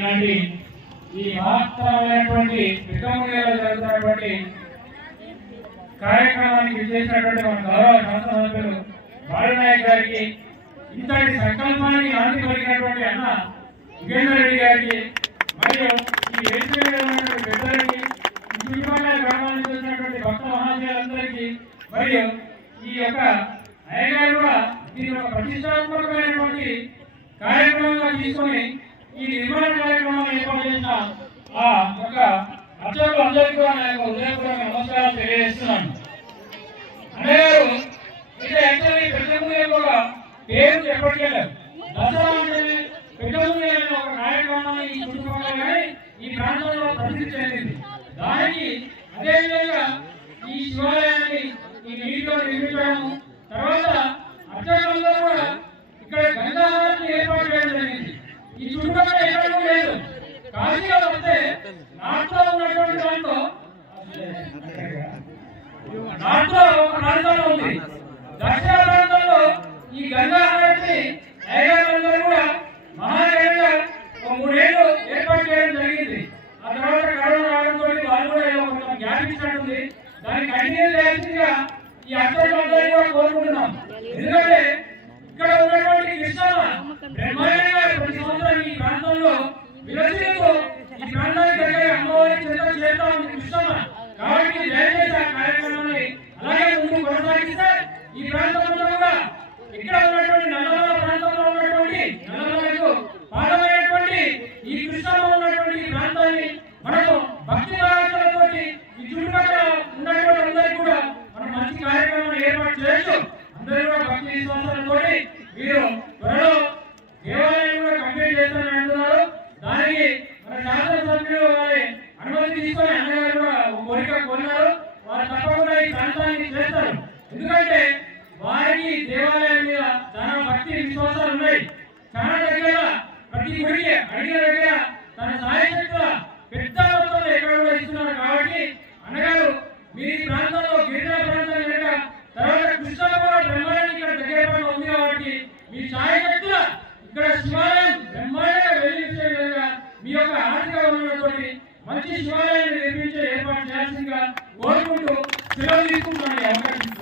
ఈనాటి ఈ మహత్తరమైనటువంటి విక్రమంలో జరుగుతున్నటువంటి కార్యక్రమానికి విజయించినటువంటి మన గౌరవ శాసన సభ్యులు బాలనాయక్ గారికి ఇంతటి సంకల్పాన్ని నాంది పలికినటువంటి అన్న యుగేంద్ర రెడ్డి గారికి మరియు ఈ వేదిక పెద్దలకి చుట్టుపక్కల గ్రామాల నుంచి వచ్చినటువంటి భక్త మహాశయులందరికీ మరియు ఈ యొక్క అయ్యగారు కూడా దీని ఒక ప్రతిష్టాత్మకమైనటువంటి కార్యక్రమంగా తీసుకొని ఈ నిర్మాణ కార్యక్రమాన్ని ఏర్పాటు చేసిన ఆ యొక్క అర్చకులందరికీ కూడా నా యొక్క హృదయపూర్వక నమస్కారాలు తెలియజేస్తున్నాను. అన్నగారు ఇది యాక్చువల్లీ పెద్దమునే కూడా పేరు చెప్పట్లేదు దసరా అనేది పెద్దమునే అనే ఒక కార్యక్రమాన్ని ఈ చుట్టుపక్కల కానీ ఈ ప్రాంతంలో ప్రసిద్ధి చెందింది దానికి అదేవిధంగా ఈ శివాలయాన్ని ఈ నీటిలో నిర్మించడం తర్వాత అర్చకులందరూ కూడా ఇక్కడ గంగాహారాన్ని ఏర్పాటు చేయడం జరిగింది ఈ చుట్టుపక్కల ఎక్కడూ లేదు కాశీలో వస్తే నార్త్ ఉన్నటువంటి దాంట్లో ఉంది. దక్షిణ ప్రాంతంలో ఈ గంగా హారతిని అయ్యగారులందరూ కూడా ఒక ఏర్పాటు చేయడం జరిగింది. ఆ తర్వాత కరోనా రావడంతో వాళ్ళు కూడా కొంచెం గ్యాప్ ఇచ్చినట్టుంది. దాన్ని కంటిన్యూ చేయాల్సిందిగా ఈ అర్థాలందరినీ కూడా కోరుకుంటున్నాం. ఎందుకంటే ఇక్కడ ఉన్నటువంటి కృష్ణ బ్రహ్మాండంగా ప్రతి సంవత్సరం ఈ ప్రాంతంలో విలసిస్తూ ఈ దగ్గర అమ్మవారి చెంత చేస్తా కృష్ణమ్మ కాబట్టి దయచేసి ఆ కార్యక్రమాన్ని అలాగే ముందు కొనసాగిస్తే ఈ ప్రాంతంలో కూడా ఇక్కడ ఉన్నటువంటి నల్లమల ప్రాంతంలో ఉన్నటువంటి నల్లమలకు ఈ కృష్ణమ్మ ఉన్నటువంటి ఈ ప్రాంతాన్ని మనము భక్తి భావనతో ఈ చుట్టుపక్కల ఉన్నటువంటి అందరికీ కూడా మనం మంచి కార్యక్రమాన్ని ఏర్పాటు చేయొచ్చు అందరూ కూడా భక్తి విశ్వాసాలతో మీరు త్వరలో శాసనసభ్యులు అనుమతి తీసుకొని అన్నగారు కోరిక కోరినారు. వారు తప్పకుండా ఈ ప్రాంతానికి చేస్తారు ఎందుకంటే వారికి దేవాలయం మీద చాలా భక్తి విశ్వాసాలు ఉన్నాయి. చాలా దగ్గర ప్రతి గుడికి అడిగిన దగ్గర తన సాయశక్తుల మంచి శివాలయాన్ని నిర్మించే ఏర్పాటు చేయాల్సిందిగా కోరుకుంటూ సెలవు తీసుకుంటున్నాను అవకాశం